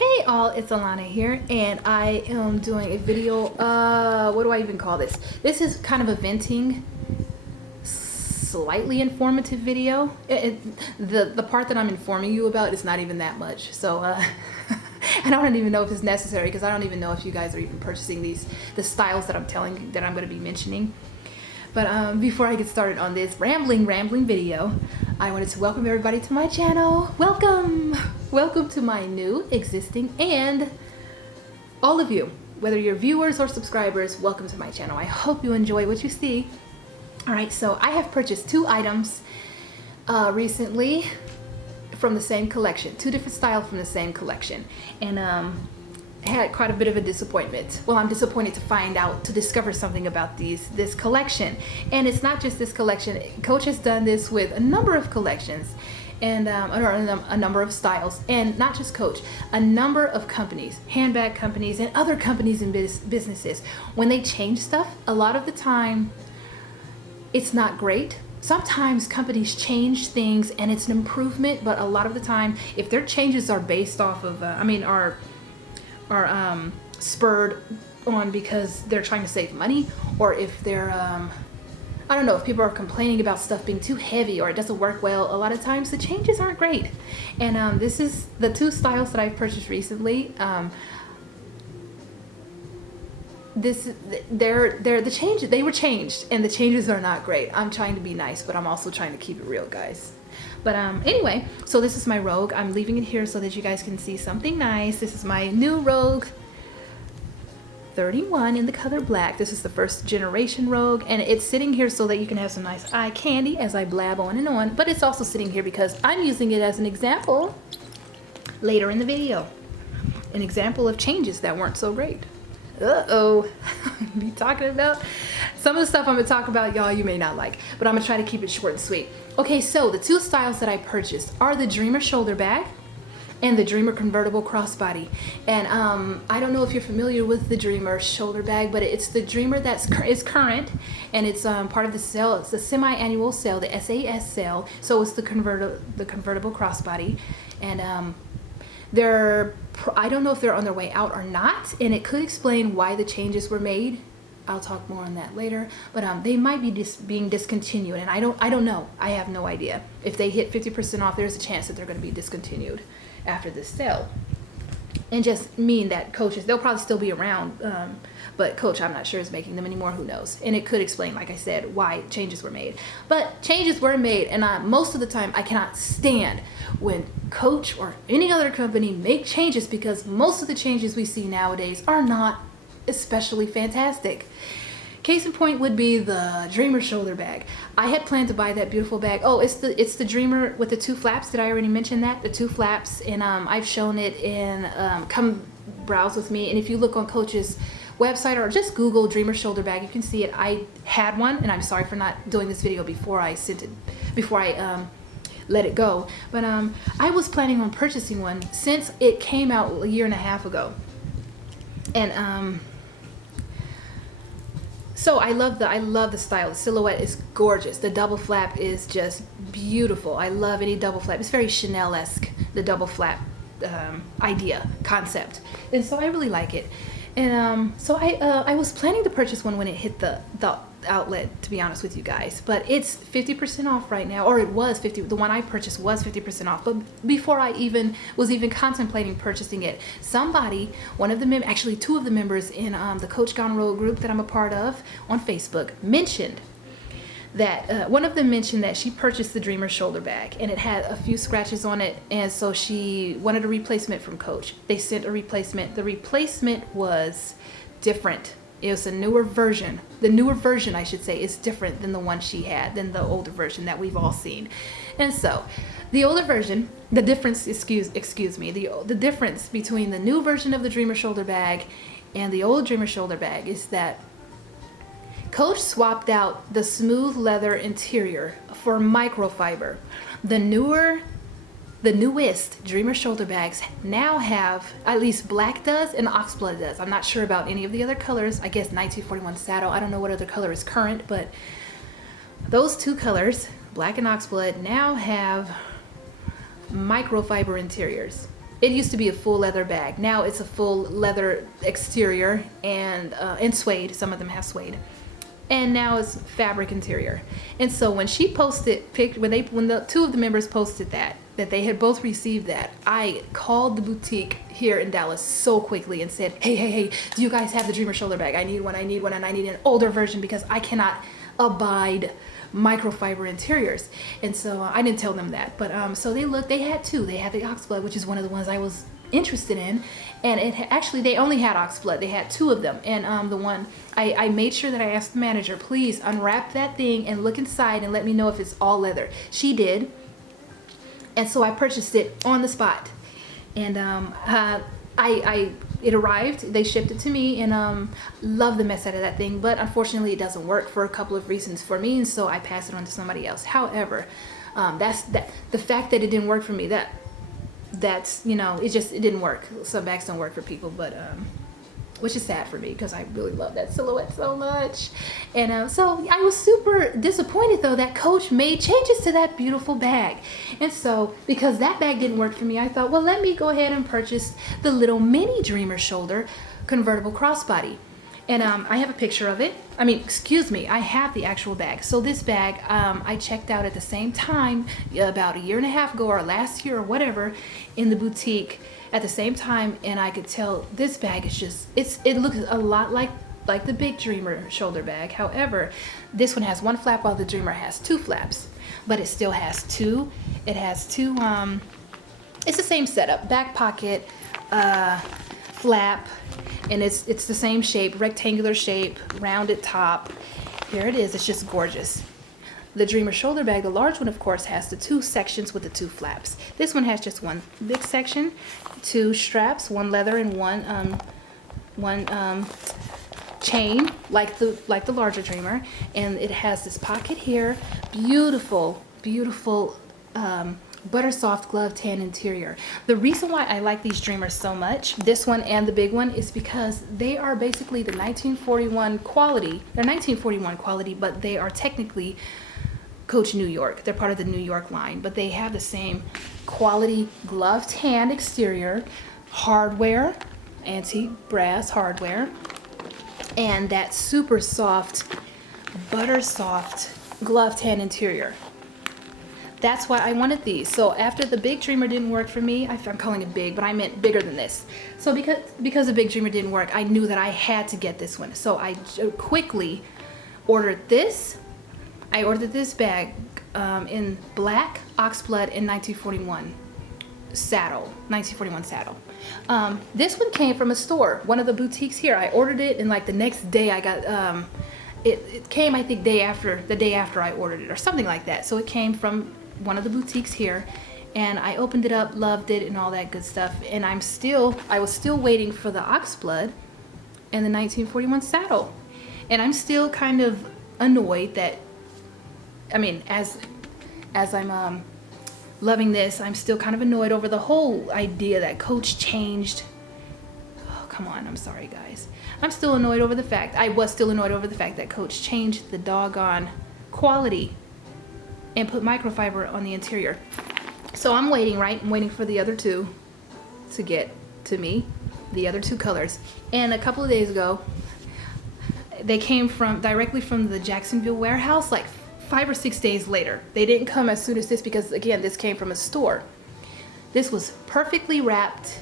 Hey all, it's Alana here, and I am doing a video, what do I even call this? This is kind of a venting, slightly informative video. The part that I'm informing you about is not even that much, so I don't even know if it's necessary, because I don't even know if you guys are even purchasing the styles that I'm going to be mentioning. But before I get started on this rambling video, I wanted to welcome everybody to my channel. Welcome to my new, existing, and all of you, whether you're viewers or subscribers, welcome to my channel. I hope you enjoy what you see. All right, so I have purchased 2 items recently from the same collection, 2 different styles from the same collection, and had quite a bit of a disappointment. Well, I'm disappointed to discover something about this collection. And it's not just this collection. Coach has done this with a number of collections and a number of styles, and not just Coach, a number of companies, handbag companies and other companies and businesses. When they change stuff, a lot of the time it's not great. Sometimes companies change things and it's an improvement, but a lot of the time, if their changes are based off of, are spurred on because they're trying to save money, or if they're I don't know, if people are complaining about stuff being too heavy or it doesn't work well, a lot of times the changes aren't great. And this is the 2 styles that I've purchased recently. They were changed, and the changes are not great. I'm trying to be nice, but I'm also trying to keep it real, guys. But anyway, so this is my Rogue. I'm leaving it here so that you guys can see something nice. This is my new Rogue 31 in the color black. This is the first generation Rogue, and it's sitting here so that you can have some nice eye candy as I blab on and on. But it's also sitting here because I'm using it as an example later in the video. An example of changes that weren't so great. Be talking about some of the stuff I'm gonna talk about, y'all, you may not like, but I'm gonna try to keep it short and sweet. Okay, so the 2 styles that I purchased are the Dreamer shoulder bag and the Dreamer convertible crossbody. And I don't know if you're familiar with the Dreamer shoulder bag, but it's the Dreamer is current, and it's part of the sale. It's the semi-annual sale, the SAS sale. So it's the convertible crossbody, and I don't know if they're on their way out or not, and it could explain why the changes were made. I'll talk more on that later, but they might be being discontinued, and I don't know. I have no idea. If they hit 50% off, there's a chance that they're going to be discontinued after this sale. And just mean that Coaches, they'll probably still be around, but Coach, I'm not sure, is making them anymore. Who knows? And it could explain, like I said, why changes were made. But changes were made, and most of the time I cannot stand when Coach or any other company make changes, because most of the changes we see nowadays are not especially fantastic. Case in point would be the Dreamer shoulder bag. I had planned to buy that beautiful bag. Oh, it's the Dreamer with the 2 flaps. Did I already mention that? The 2 flaps, and I've shown it in come browse with me. And if you look on Coach's website or just Google Dreamer shoulder bag, you can see it. I had one, and I'm sorry for not doing this video before I let it go. But I was planning on purchasing one since it came out a year and a half ago. And so I love the style. The silhouette is gorgeous. The double flap is just beautiful. I love any double flap. It's very Chanel-esque, the double flap concept. And so I really like it. And so I was planning to purchase one when it hit the outlet, to be honest with you guys, but it's 50% off right now, or it was 50. The one I purchased was 50% off. But before I was even contemplating purchasing it, one of the actually 2 of the members in the Coach Gone Rogue group that I'm a part of on Facebook mentioned that one of them mentioned that she purchased the Dreamer shoulder bag, and it had a few scratches on it, and so she wanted a replacement from Coach. They sent a replacement. The replacement was different. It was a newer version. The newer version, I should say, is different than the one she had, than the older version that we've all seen. And so, the older version, the difference, excuse me, the difference between the new version of the Dreamer shoulder bag and the old Dreamer shoulder bag is that Coach swapped out the smooth leather interior for microfiber. The newest Dreamer shoulder bags now have, at least black does and oxblood does. I'm not sure about any of the other colors. I guess 1941 saddle. I don't know what other color is current, but those 2 colors, black and oxblood, now have microfiber interiors. It used to be a full leather bag. Now it's a full leather exterior and suede. Some of them have suede. And now it's fabric interior. And so when she posted, when the two of the members posted that they had both received that, I called the boutique here in Dallas so quickly and said, hey, do you guys have the Dreamer shoulder bag? I need one, and I need an older version because I cannot abide microfiber interiors. And so I didn't tell them that, but so they looked. They had two. They had the oxblood, which is one of the ones I was interested in, and actually they only had oxblood. They had two of them, and the one I made sure that I asked the manager, please unwrap that thing and look inside and let me know if it's all leather. She did, and so I purchased it on the spot, and it arrived, they shipped it to me, and love the mess out of that thing, but unfortunately it doesn't work for a couple of reasons for me, and so I passed it on to somebody else. However, the fact that it didn't work for me, that's, you know, it didn't work. Some bags don't work for people, but which is sad for me because I really love that silhouette so much. And so I was super disappointed though that Coach made changes to that beautiful bag. And so because that bag didn't work for me, I thought, well, let me go ahead and purchase the little mini Dreamer shoulder convertible crossbody. And I have a picture of it. I mean, excuse me, I have the actual bag. So this bag, I checked out at the same time about a year and a half ago, or last year or whatever, in the boutique at the same time, and I could tell this bag is just, it looks a lot like the big Dreamer shoulder bag. However, this one has one flap while the Dreamer has two flaps, but it still has two. It has two, it's the same setup, back pocket, flap, and it's the same shape, rectangular shape, rounded top. Here it is. It's just gorgeous. The Dreamer shoulder bag, the large one, of course, has the two sections with the two flaps. This one has just one big section, two straps, one leather and one chain, like the larger Dreamer, and it has this pocket here. Beautiful, beautiful butter soft glove tan interior. The reason why I like these Dreamers so much, this one and the big one, is because they are basically the 1941 quality. They're 1941 quality, but they are technically Coach New York. They're part of the New York line, but they have the same quality glove tan exterior, hardware, antique brass hardware, and that super soft, butter soft glove tan interior. That's why I wanted these. So after the big Dreamer didn't work for me, I'm calling it big, but I meant bigger than this. So because the big Dreamer didn't work, I knew that I had to get this one. So I quickly ordered this. I ordered this bag in black oxblood in 1941 saddle. This one came from a store, one of the boutiques here. I ordered it, and like the next day I got it came, I think, the day after I ordered it or something like that. So it came from one of the boutiques here, and I opened it up, loved it, and all that good stuff. And I was still waiting for the oxblood and the 1941 saddle. And I'm still kind of annoyed that, I mean, as I'm loving this, I'm still kind of annoyed over the whole idea that Coach changed. Oh, come on, I'm sorry guys. I was still annoyed over the fact that Coach changed the doggone quality and put microfiber on the interior. So I'm waiting, right? I'm waiting for the other two to get to me, the other two colors. And a couple of days ago, they came directly from the Jacksonville warehouse, like 5 or 6 days later. They didn't come as soon as this because, again, this came from a store. This was perfectly wrapped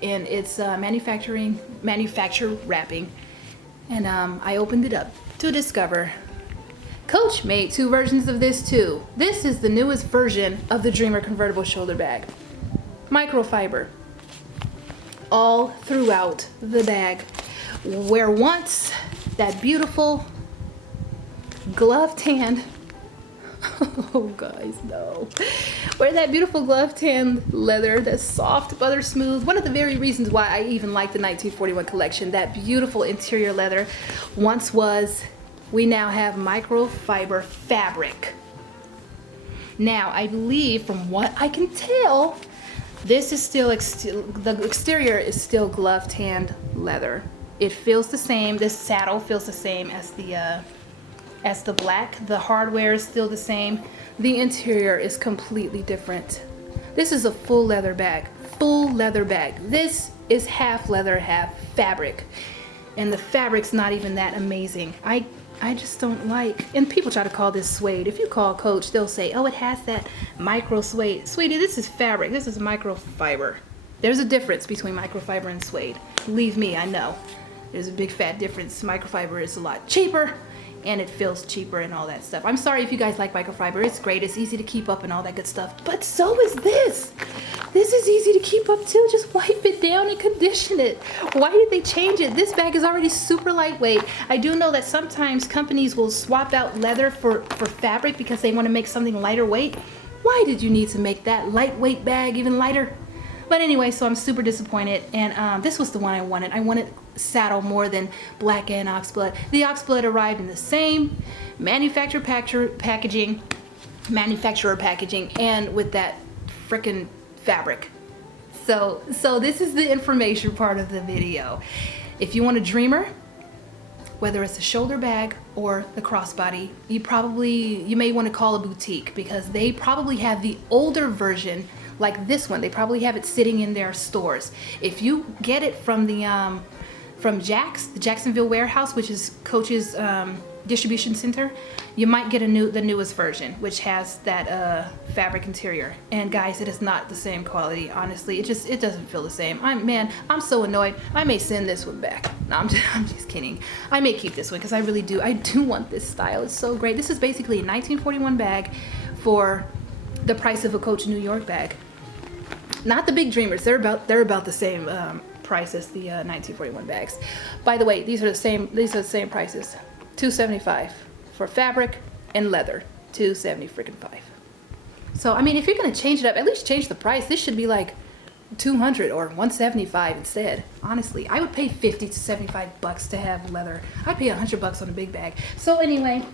in its manufacturer wrapping, and I opened it up to discover Coach made two versions of this too. This is the newest version of the Dreamer convertible shoulder bag. Microfiber all throughout the bag, where once that beautiful glove tan, oh guys, no, where that beautiful glove tan leather, that soft butter smooth, one of the very reasons why I even like the 1941 collection, that beautiful interior leather once was, we now have microfiber fabric. Now I believe, from what I can tell, this is still the exterior is still glove tanned leather. It feels the same. This saddle feels the same as the black. The hardware is still the same. The interior is completely different. This is a full leather bag, full leather bag. This is half leather, half fabric. And the fabric's not even that amazing. I just don't like, and people try to call this suede. If you call Coach, they'll say, oh, it has that micro suede. Sweetie, this is fabric. This is microfiber. There's a difference between microfiber and suede. Believe me, I know. There's a big fat difference. Microfiber is a lot cheaper and it feels cheaper and all that stuff. I'm sorry if you guys like microfiber. It's great. It's easy to keep up and all that good stuff. But so is this. This is easy to keep up too. Just wipe it down and condition it. Why did they change it? This bag is already super lightweight. I do know that sometimes companies will swap out leather for fabric because they want to make something lighter weight. Why did you need to make that lightweight bag even lighter? But anyway, so I'm super disappointed, and this was the one I wanted. I wanted saddle more than black and oxblood. The oxblood arrived in the same manufacturer packaging, and with that frickin' fabric. So this is the information part of the video. If you want a dreamer, whether it's a shoulder bag or the crossbody, you may want to call a boutique because they probably have the older version like this one. They probably have it sitting in their stores. If you get it from the the Jacksonville warehouse, which is Coach's distribution center, you might get the newest version, which has that fabric interior. And guys, it is not the same quality. Honestly, it doesn't feel the same. I'm so annoyed. I may send this one back. No, I'm just kidding. I may keep this one because I really do. I do want this style. It's so great. This is basically a 1941 bag for the price of a Coach New York bag. Not the big dreamers. They're about the same price as the 1941 bags. By the way, these are the same prices. $275 for fabric and leather. $275. So I mean, if you're gonna change it up, at least change the price. This should be like $200 or $175 instead. Honestly, I would pay $50 to $75 to have leather. I'd pay $100 on a big bag. So anyway,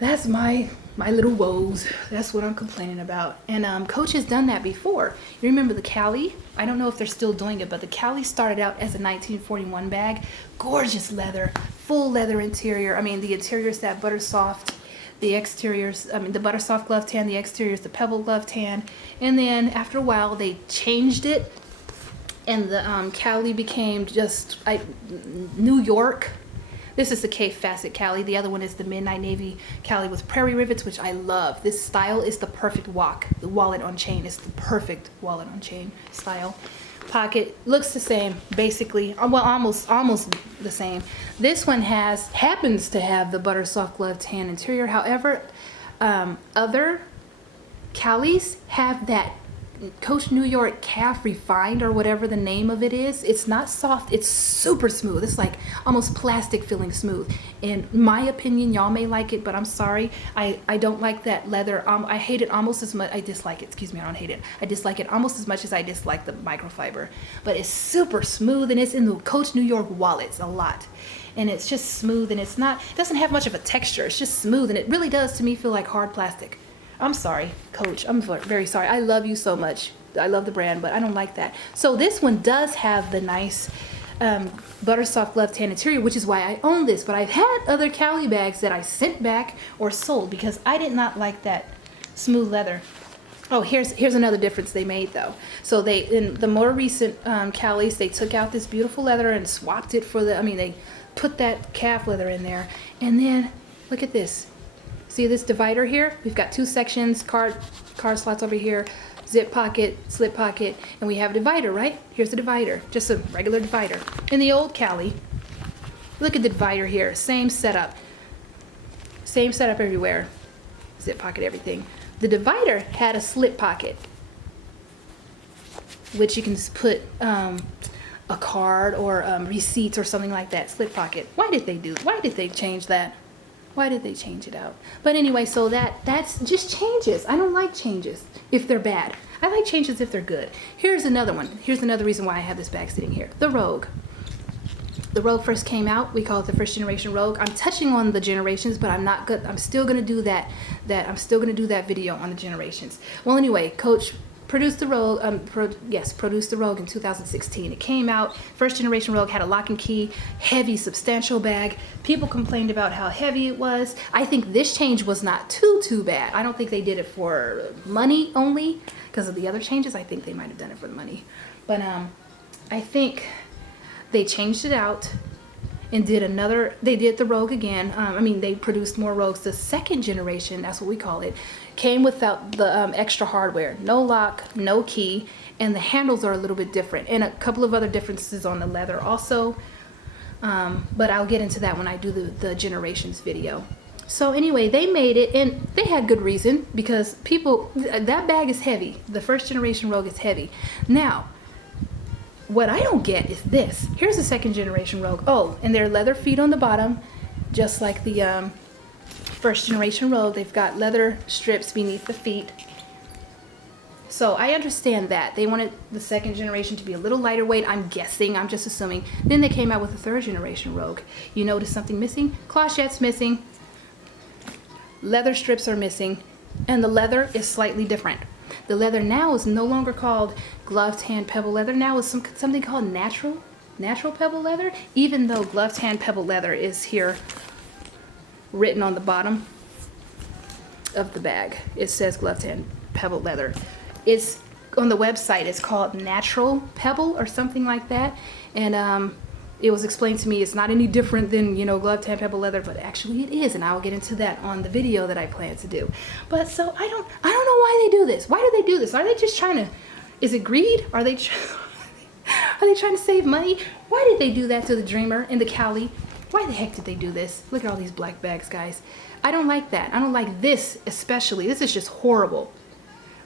that's my little woes. That's what I'm complaining about. And Coach has done that before. You remember the Callie? I don't know if they're still doing it, but the Callie started out as a 1941 bag. Gorgeous leather, full leather interior. I mean, the interior is that butter soft. The exteriors, the butter soft glove tan. The exterior is the pebble glove tan. And then after a while, they changed it, and the Callie became just New York. This is the K Facet Callie. The other one is the Midnight Navy Callie with prairie rivets, which I love. This style is the perfect The wallet on chain is the perfect wallet on chain style. Pocket looks the same, basically. Well, almost the same. This one happens to have the butter soft glove tan interior. However, other Callies have that Coach New York calf refined or whatever the name of it is. It's not soft, it's super smooth. It's like almost plastic feeling smooth. In my opinion, y'all may like it, but I'm sorry, I don't like that leather. I hate it almost as much. I dislike it. Excuse me, I don't hate it. I dislike it almost as much as I dislike the microfiber. But it's super smooth, and it's in the Coach New York wallets a lot. And it's just smooth, and it doesn't have much of a texture. It's just smooth, and it really does to me feel like hard plastic. I'm sorry, Coach. I'm very sorry. I love you so much. I love the brand, but I don't like that. So this one does have the nice butter soft glove tan interior, which is why I own this. But I've had other Callie bags that I sent back or sold because I did not like that smooth leather. Oh, here's another difference they made though. So in the more recent Callies, they took out this beautiful leather and swapped it for they put that calf leather in there. And then look at this. See this divider here? We've got two sections, card slots over here, zip pocket, slip pocket, and we have a divider, right? Here's the divider, just a regular divider. In the old Callie, look at the divider here, same setup everywhere, zip pocket, everything. The divider had a slip pocket, which you can put a card or receipts or something like that, slip pocket. Why did they change that? Why did they change it out? But anyway, so that's just changes. I don't like changes if they're bad. I like changes if they're good. Here's another one. Here's another reason why I have this bag sitting here. The Rogue. The Rogue first came out. We call it the first generation Rogue. I'm touching on the generations, but I'm not good. I'm still gonna do that. I'm still gonna do that video on the generations. Well, anyway, Coach produced the Rogue. Produced the Rogue in 2016. It came out. First generation Rogue had a lock and key, heavy, substantial bag. People complained about how heavy it was. I think this change was not too bad. I don't think they did it for money only because of the other changes. I think they might have done it for the money, but I think they changed it out and did another. They did the Rogue again. They produced more Rogues. The second generation, that's what we call it, came without the extra hardware. No lock, no key, and the handles are a little bit different, and a couple of other differences on the leather also. But I'll get into that when I do the generations video. So anyway, they made it, and they had good reason, because that bag is heavy. The first generation Rogue is heavy. Now, what I don't get is this. Here's the second generation Rogue. Oh, and they're leather feet on the bottom, just like the first generation Rogue. They've got leather strips beneath the feet. So I understand that. They wanted the second generation to be a little lighter weight, I'm guessing, I'm just assuming. Then they came out with the third generation Rogue. You notice something missing? Clochette's missing. Leather strips are missing. And the leather is slightly different. The leather now is no longer called gloved hand pebble leather. Now is something called natural pebble leather, even though gloved hand pebble leather is here written on the bottom of the bag. It says gloved hand pebble leather. It's on the website. It's called natural pebble or something like that. And it was explained to me it's not any different than, gloved hand pebble leather, but actually it is, and I'll get into that on the video that I plan to do. But so I don't know why they do this. Why do they do this? Are they just trying to? Is it greed? Are they trying to save money? Why did they do that to the Dreamer and the Callie? Why the heck did they do this? Look at all these black bags, guys. I don't like that. I don't like this especially. This is just horrible.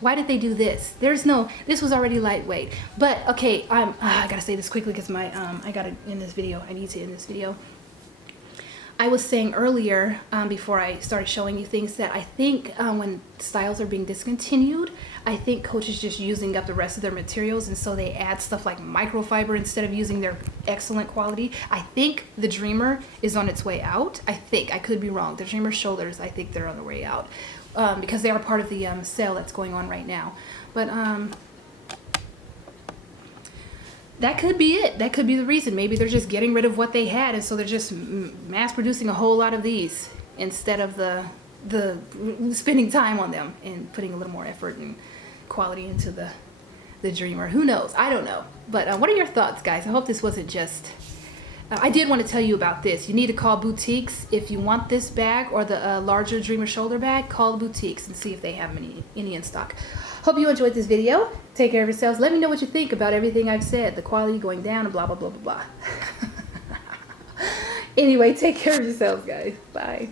Why did they do this? This was already lightweight. But okay, I gotta say this quickly because I gotta end this video. I need to end this video. I was saying earlier, before I started showing you things, that I think when styles are being discontinued, I think Coach is just using up the rest of their materials, and so they add stuff like microfiber instead of using their excellent quality. I think the Dreamer is on its way out. I could be wrong. The Dreamer shoulders, I think they're on their way out. Because they are part of the sale that's going on right now. But that could be it. That could be the reason. Maybe they're just getting rid of what they had, and so they're just mass producing a whole lot of these instead of the spending time on them and putting a little more effort and quality into the Dreamer. Who knows? I don't know. But what are your thoughts, guys? I hope this wasn't just... I did want to tell you about this. You need to call boutiques if you want this bag or the larger Dreamer shoulder bag. Call the boutiques and see if they have any in stock. Hope you enjoyed this video. Take care of yourselves. Let me know what you think about everything I've said. The quality going down and blah, blah, blah, blah, blah. Anyway, take care of yourselves, guys. Bye.